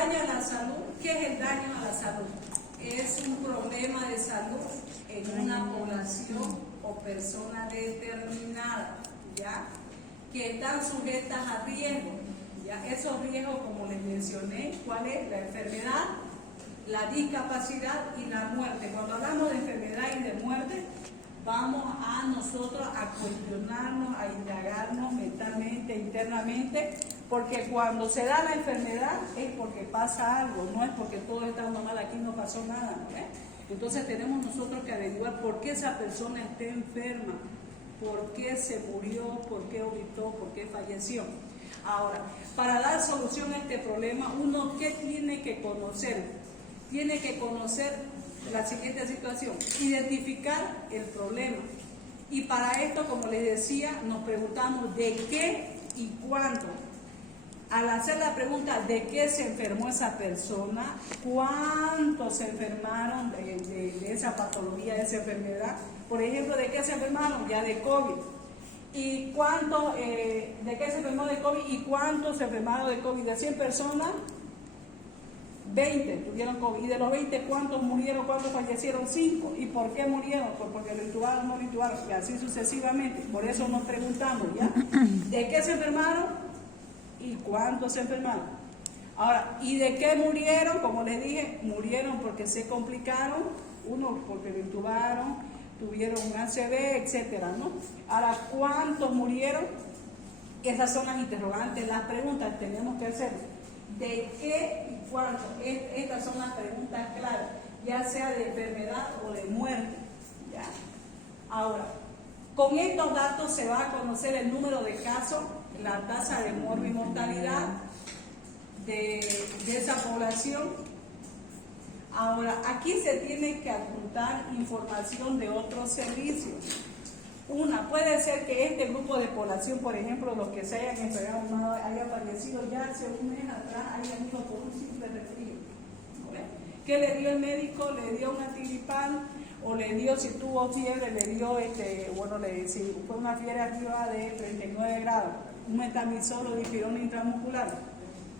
daño a la salud, ¿qué es el daño a la salud? Es un problema de salud en una población o persona determinada, ¿ya? Que están sujetas a riesgo, ¿ya? Esos riesgos, como les mencioné, ¿cuál es? La enfermedad, la discapacidad y la muerte. Cuando hablamos de enfermedad y de muerte, vamos a nosotros a cuestionarnos, a indagarnos mentalmente, internamente, porque cuando se da la enfermedad es porque pasa algo, no es porque todo está mal, aquí no pasó nada, ¿no? Entonces tenemos nosotros que averiguar por qué esa persona está enferma, por qué se murió, por qué omitó, por qué falleció. Ahora, para dar solución a este problema, uno ¿qué tiene que conocer? Tiene que conocer la siguiente situación: identificar el problema. Y para esto, como les decía, nos preguntamos de qué y cuándo. Al hacer la pregunta de qué se enfermó esa persona, cuántos se enfermaron de esa patología, de esa enfermedad, por ejemplo, ¿de qué se enfermaron? Ya de COVID. ¿Y cuánto, de qué se enfermó de COVID y cuántos se enfermaron de COVID? De 100 personas, 20 tuvieron COVID. Y de los 20, ¿cuántos murieron? ¿Cuántos fallecieron? 5. ¿Y por qué murieron? Porque lo intubaron, no lo intubaron, y así sucesivamente. Por eso nos preguntamos, ¿ya? ¿De qué se enfermaron? ¿Y cuántos se enfermaron? Ahora, ¿y de qué murieron? Como les dije, murieron porque se complicaron, uno porque lo intubaron, tuvieron un ACV, etcétera, ¿no? Ahora, ¿cuántos murieron? Esas son las interrogantes, las preguntas que tenemos que hacer. ¿De qué y cuánto? Estas son las preguntas claras, ya sea de enfermedad o de muerte, ¿ya? Ahora, con estos datos se va a conocer el número de casos, la tasa de mortalidad de esa población. Ahora, aquí se tiene que adjuntar información de otros servicios. Una, puede ser que este grupo de población, por ejemplo, los que se hayan enfermado, hayan fallecido ya hace un mes atrás, hayan ido por un simple resfrío. ¿Qué le dio el médico? Le dio un antigripal, o le dio, si tuvo fiebre, le dio, si fue una fiebre activa de 39 grados, un metamizol o difirona intramuscular.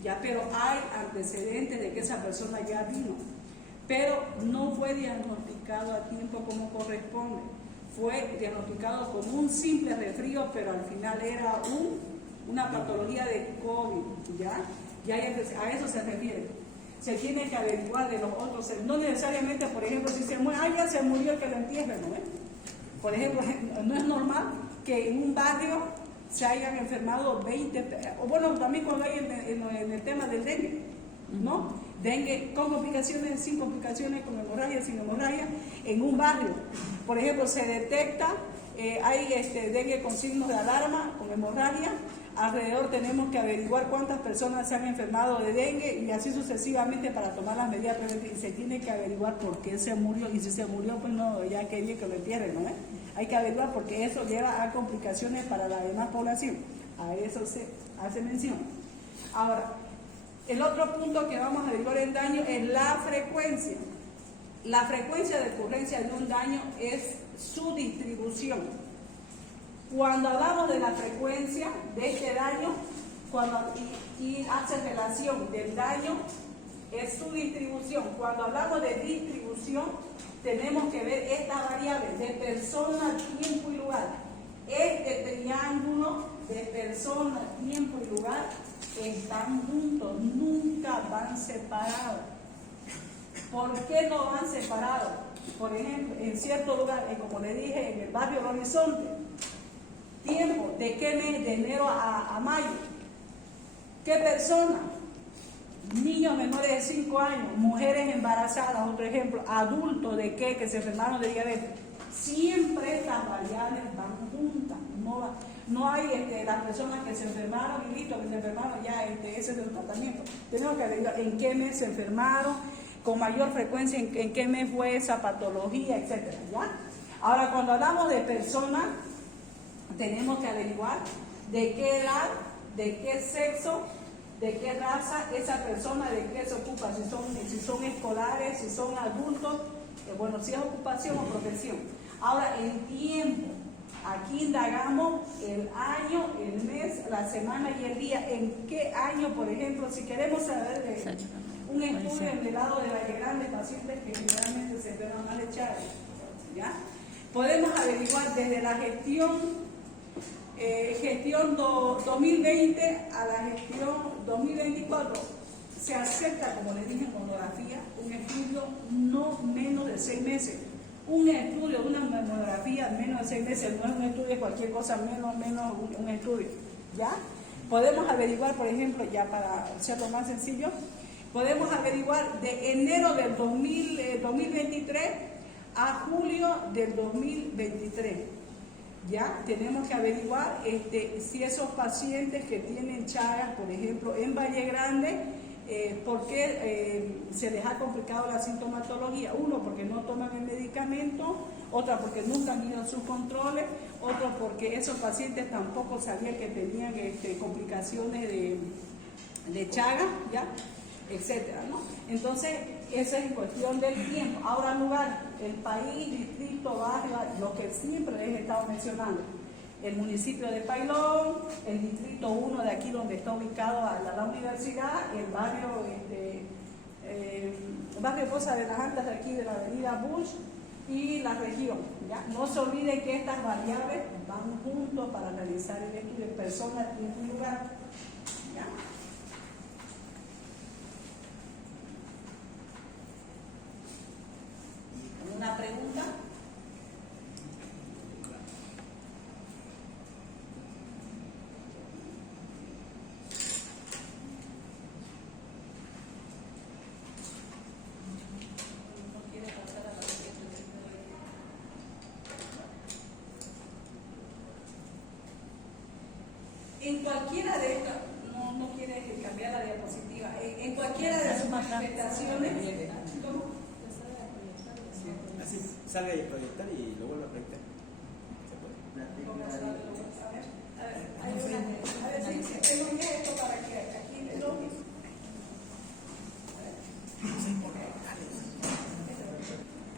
Ya, pero hay antecedentes de que esa persona ya vino, pero no fue diagnosticado a tiempo como corresponde. Fue diagnosticado como un simple resfrío, pero al final era una patología de COVID, ¿ya? A eso se refiere. Se tiene que averiguar de los otros, no necesariamente, por ejemplo, si se muere, ya se murió el que lo entierren, ¿no? Por ejemplo, no es normal que en un barrio se hayan enfermado 20, o bueno, también cuando hay en el tema del dengue, ¿no? Dengue con complicaciones, sin complicaciones, con hemorragia, sin hemorragia, en un barrio. Por ejemplo, se detecta, hay dengue con signos de alarma, con hemorragia. Alrededor tenemos que averiguar cuántas personas se han enfermado de dengue y así sucesivamente para tomar las medidas preventivas. Y se tiene que averiguar por qué se murió, y si se murió, pues no, ya que bien que lo entierren, ¿no? Hay que averiguar porque eso lleva a complicaciones para la demás población. A eso se hace mención. Ahora, el otro punto que vamos a averiguar en daño es la frecuencia. La frecuencia de ocurrencia de un daño es su distribución. Cuando hablamos de la frecuencia de este daño, y hace relación del daño, es su distribución. Cuando hablamos de distribución, tenemos que ver esta variable de persona, tiempo y lugar. Este triángulo de persona, tiempo y lugar están juntos, nunca van separados. ¿Por qué no van separados? Por ejemplo, en cierto lugar, como le dije, en el barrio El Horizonte, tiempo, ¿de qué mes? De enero a mayo. ¿Qué persona? Niños menores de 5 años, mujeres embarazadas, otro ejemplo, adultos de qué, que se enfermaron de diabetes. Siempre estas variables van juntas, no hay las personas que se enfermaron y listo, que se enfermaron ya, ese es el tratamiento. Tenemos que ver en qué mes se enfermaron, con mayor frecuencia, en qué mes fue esa patología, etcétera, ¿ya? Ahora, cuando hablamos de personas, tenemos que averiguar de qué edad, de qué sexo, de qué raza esa persona, de qué se ocupa, si son escolares, si son adultos, si es ocupación o profesión. Ahora, el tiempo, aquí indagamos el año, el mes, la semana y el día. ¿En qué año, por ejemplo, si queremos saber un estudio en el lado de Valle Grande, pacientes que generalmente se enferman más de Chagas, ¿ya? Podemos averiguar desde la gestión 2020 a la gestión 2024, se acepta, como les dije en monografía, un estudio no menos de 6 meses. Un estudio, una monografía menos de 6 meses, no es un estudio de cualquier cosa, menos un estudio, ¿ya? Podemos averiguar, por ejemplo, ya para hacerlo más sencillo, podemos averiguar de enero del 2023 a julio del 2023. Ya tenemos que averiguar si esos pacientes que tienen Chagas, por ejemplo, en Valle Grande, ¿por qué se les ha complicado la sintomatología? Uno, porque no toman el medicamento; otra, porque nunca han ido a sus controles; otro, porque esos pacientes tampoco sabían que tenían complicaciones de Chagas, ¿ya? Etcétera, ¿no? Entonces, eso es en cuestión del tiempo. Ahora, lugar, el país, distrito, barrio, lo que siempre les he estado mencionando: el municipio de Pailón, el distrito 1 de aquí donde está ubicado la universidad, el barrio, barrio Poza de las Antas de aquí de la avenida Bush y la región, ¿ya? No se olviden que estas variables van juntos para realizar el estudio de persona, tiempo y lugar, ¿ya? ¿Una pregunta? En cualquiera de estas, no quiere cambiar la diapositiva, en cualquiera de sus manifestaciones, ¿cómo? Así salga y proyectar y lo vuelve a proyectar. Se puede. A ver si tengo esto para que aquí lo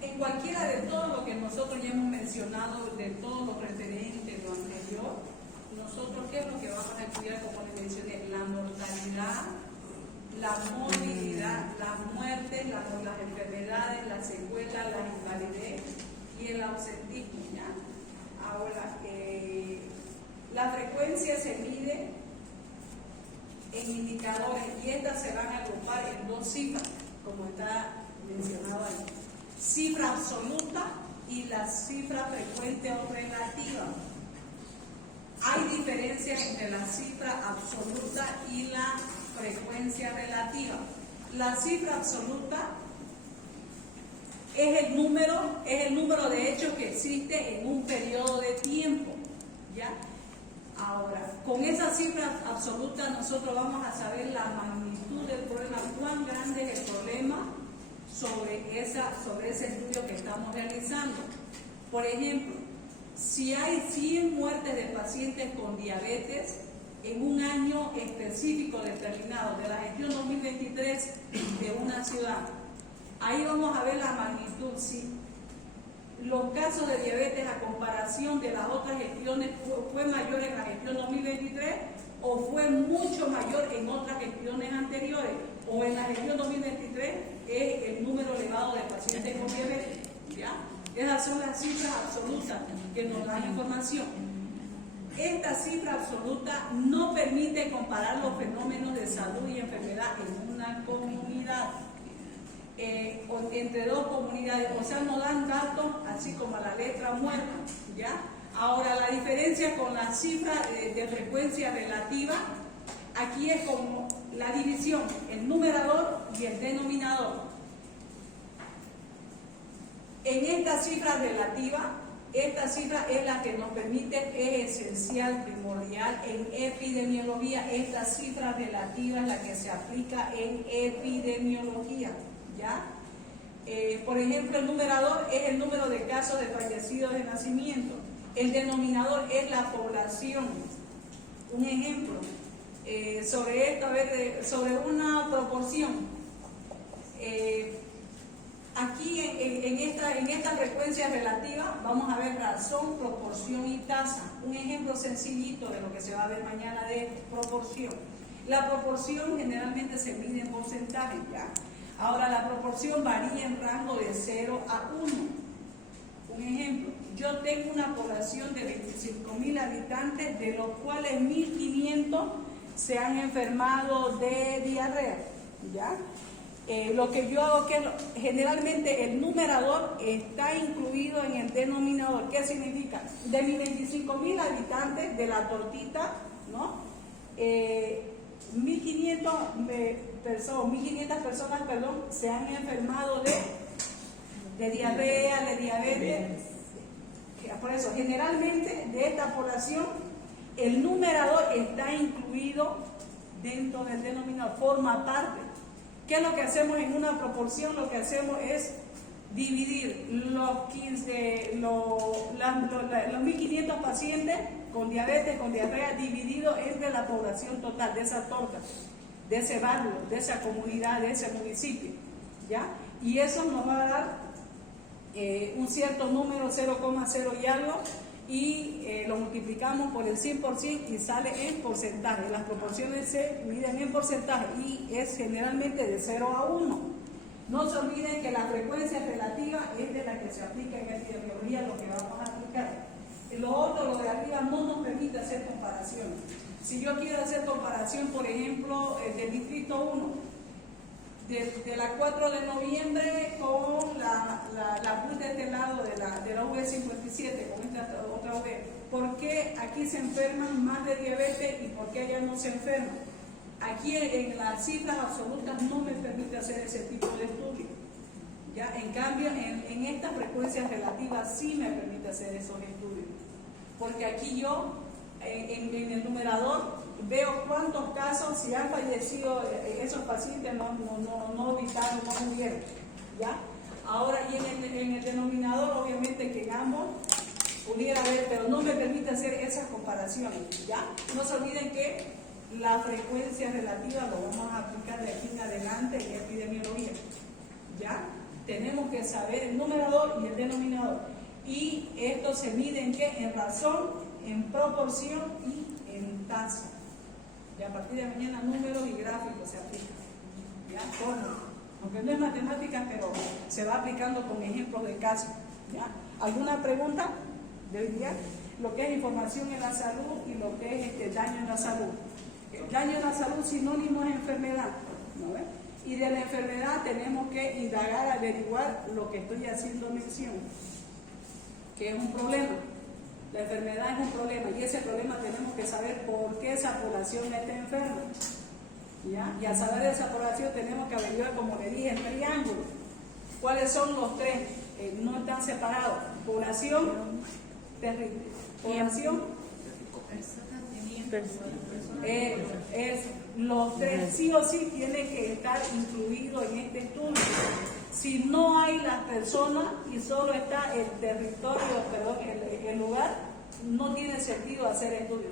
en cualquiera de todo lo que nosotros ya hemos mencionado, de todo lo referente, lo anterior, nosotros, ¿qué es lo que vamos a estudiar? Como les mencioné, la mortalidad, la movilidad, las muertes, las enfermedades, las secuelas, la invalidez y el ausentismo, ¿ya? Ahora, la frecuencia se mide en indicadores y estas se van a agrupar en dos cifras, como está mencionado ahí: cifra absoluta y la cifra frecuente o relativa. Hay diferencias entre la cifra absoluta y la frecuencia relativa. La cifra absoluta es el número de hechos que existe en un periodo de tiempo, ¿ya? Ahora, con esa cifra absoluta nosotros vamos a saber la magnitud del problema, cuán grande es el problema sobre ese estudio que estamos realizando. Por ejemplo, si hay 100 muertes de pacientes con diabetes en un año específico determinado de la gestión 2023 de una ciudad, ahí vamos a ver la magnitud, si los casos de diabetes a comparación de las otras gestiones fue mayor en la gestión 2023 o fue mucho mayor en otras gestiones anteriores, o en la gestión 2023 es el número elevado de pacientes con diabetes, ¿ya? Esas son las cifras absolutas que nos dan información. Esta cifra absoluta no permite comparar los fenómenos de salud y enfermedad en una comunidad, entre dos comunidades, o sea, no dan datos así como a la letra muerta, ¿ya? Ahora, la diferencia con la cifra de frecuencia relativa, aquí es como la división, el numerador y el denominador. En esta cifra relativa, esta cifra es la que nos permite, es esencial, primordial en epidemiología. Esta cifra relativa es la que se aplica en epidemiología, ¿ya? Por ejemplo, el numerador es el número de casos de fallecidos de nacimiento. El denominador es la población. Un ejemplo sobre esto, a ver, sobre una proporción. Aquí en esta frecuencia relativa vamos a ver razón, proporción y tasa. Un ejemplo sencillito de lo que se va a ver mañana de proporción. La proporción generalmente se mide en porcentaje, ¿ya? Ahora, la proporción varía en rango de 0 a 1. Un ejemplo, yo tengo una población de 25.000 habitantes, de los cuales 1.500 se han enfermado de diarrea, ¿ya? Lo que yo hago es que generalmente el numerador está incluido en el denominador. ¿Qué significa? De mis 25.000 habitantes, de la tortita, ¿no? 1.500 personas, se han enfermado de diarrea, de diabetes. Por eso, generalmente de esta población, el numerador está incluido dentro del denominador, forma parte. ¿Qué es lo que hacemos en una proporción? Lo que hacemos es dividir los 1.500 pacientes con diabetes, con diarrea, dividido entre la población total de esa torta, de ese barrio, de esa comunidad, de ese municipio, ¿ya? Y eso nos va a dar un cierto número, 0,0 y algo, y lo multiplicamos por el 100% y sale en porcentaje. Las proporciones se miden en porcentaje y es generalmente de 0 a 1. No se olviden que la frecuencia relativa es de la que se aplica en epidemiología, lo que vamos a aplicar. Lo otro, lo de arriba, no nos permite hacer comparaciones. Si yo quiero hacer comparación, por ejemplo, del distrito 1, de la 4 de noviembre con la PUS de este lado de la V57, con esta otra V, ¿por qué aquí se enferman más de diabetes y por qué allá no se enferman? Aquí en las cifras absolutas no me permite hacer ese tipo de estudio, ¿ya? En cambio, en estas frecuencias relativas sí me permite hacer esos estudios, porque aquí yo, en el numerador, veo cuántos casos, si han fallecido esos pacientes, no evitaron, no murieron, ¿ya? Ahora, y en el denominador, obviamente que en ambos pudiera haber, pero no me permite hacer esas comparaciones, ¿ya? No se olviden que la frecuencia relativa lo vamos a aplicar de aquí en adelante en epidemiología, ¿ya? Tenemos que saber el numerador y el denominador, y esto se mide en qué, en razón, en proporción y en tasa. Y a partir de mañana números y gráficos se aplican, ¿ya? Aunque no es matemática, pero se va aplicando con ejemplos de casos, ¿ya? ¿Alguna pregunta del día? Lo que es información en la salud y lo que es daño en la salud. El daño en la salud sinónimo es enfermedad, ¿no ves? Y de la enfermedad tenemos que indagar, averiguar lo que estoy haciendo mención, que es un problema. La enfermedad es un problema y ese problema tenemos que saber por qué esa población está enferma, ¿ya? Y al saber de esa población tenemos que averiguar, como le dije, el triángulo. ¿Cuáles son los tres? No están separados. Población, población, los tres sí o sí tienen que estar incluidos en este estudio. Si no hay las personas y solo está el territorio, el lugar, no tiene sentido hacer estudios.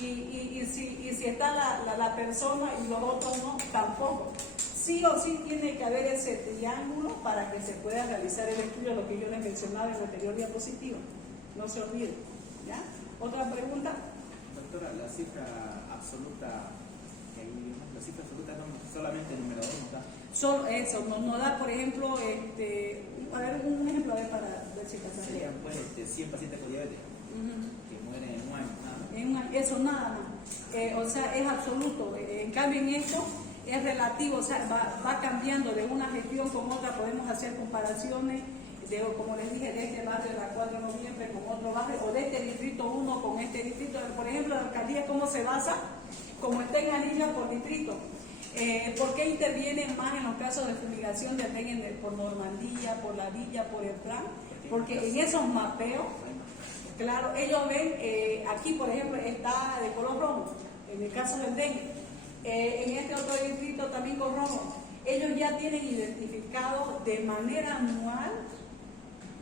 Y si está la persona y los otros no, tampoco. Sí o sí tiene que haber ese triángulo para que se pueda realizar el estudio, lo que yo les mencionaba en la anterior diapositiva. No se olviden, ¿ya? ¿Otra pregunta? Doctora, la cifra absoluta, la cifra absoluta no solamente el numerador nos da. Solo eso, nos da, por ejemplo, a ver, un ejemplo, a ver, para ver si pasa. Serían pues 100 pacientes con diabetes que mueren en un año, nada más. En un año, eso nada más. O sea, es absoluto. En cambio, en esto es relativo, o sea, va cambiando de una gestión con otra. Podemos hacer comparaciones, como les dije, de este barrio de la 4 de noviembre con otro barrio, o de este distrito 1 con este distrito. Por ejemplo, la alcaldía, ¿cómo se basa? Como está en anillas por distrito. ¿Por qué intervienen más en los casos de fumigación de dengue por Normandía, por la Villa, por el plan? Porque en esos mapeos, claro, ellos ven, aquí por ejemplo está de color rojo, en el caso del dengue, en este otro distrito también con rojo. Ellos ya tienen identificado de manera anual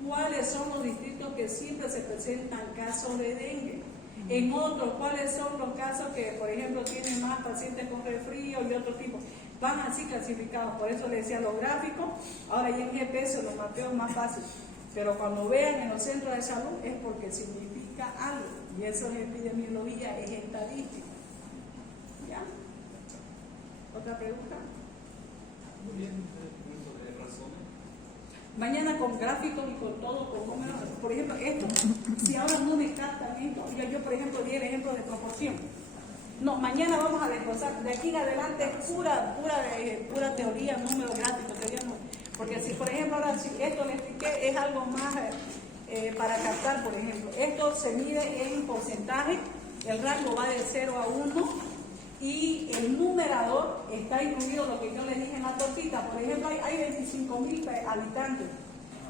cuáles son los distritos que siempre se presentan casos de dengue. En otros, cuáles son los casos que, por ejemplo, tienen más pacientes con resfrío y otro tipo. Van así clasificados. Por eso les decía los gráficos. Ahora ya en GPS los mapeos más fáciles. Pero cuando vean en los centros de salud es porque significa algo. Y eso es epidemiología, es estadística. ¿Ya? ¿Otra pregunta? Muy bien, punto de resumen. Mañana con gráficos y con todo, con números. Por ejemplo, esto, si ahora no me captan esto, yo por ejemplo di el ejemplo de proporción. No, mañana vamos a desglosar. De aquí en adelante es pura teoría, números gráficos, teoría, porque si por ejemplo ahora si esto le expliqué es algo más para captar, por ejemplo, esto se mide en porcentaje, el rango va de 0 a 1 y el numerador está incluido lo que yo le dije en la tortita. Por ejemplo, hay 25.000 habitantes.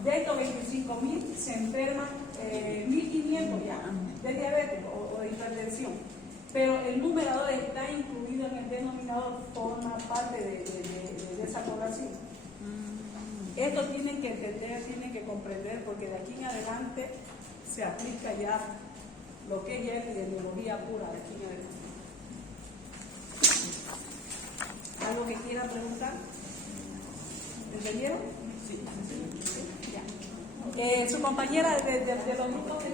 De estos 25.000 se enferman 1.500 ya de diabetes o de hipertensión. Pero el numerador está incluido en el denominador, forma parte de esa población. Esto tienen que entender, tienen que comprender, porque de aquí en adelante se aplica ya lo que es ya epidemiología pura de aquí en adelante. ¿Algo que quiera preguntar? ¿Entendieron? Sí. Ya. Su compañera de los grupos de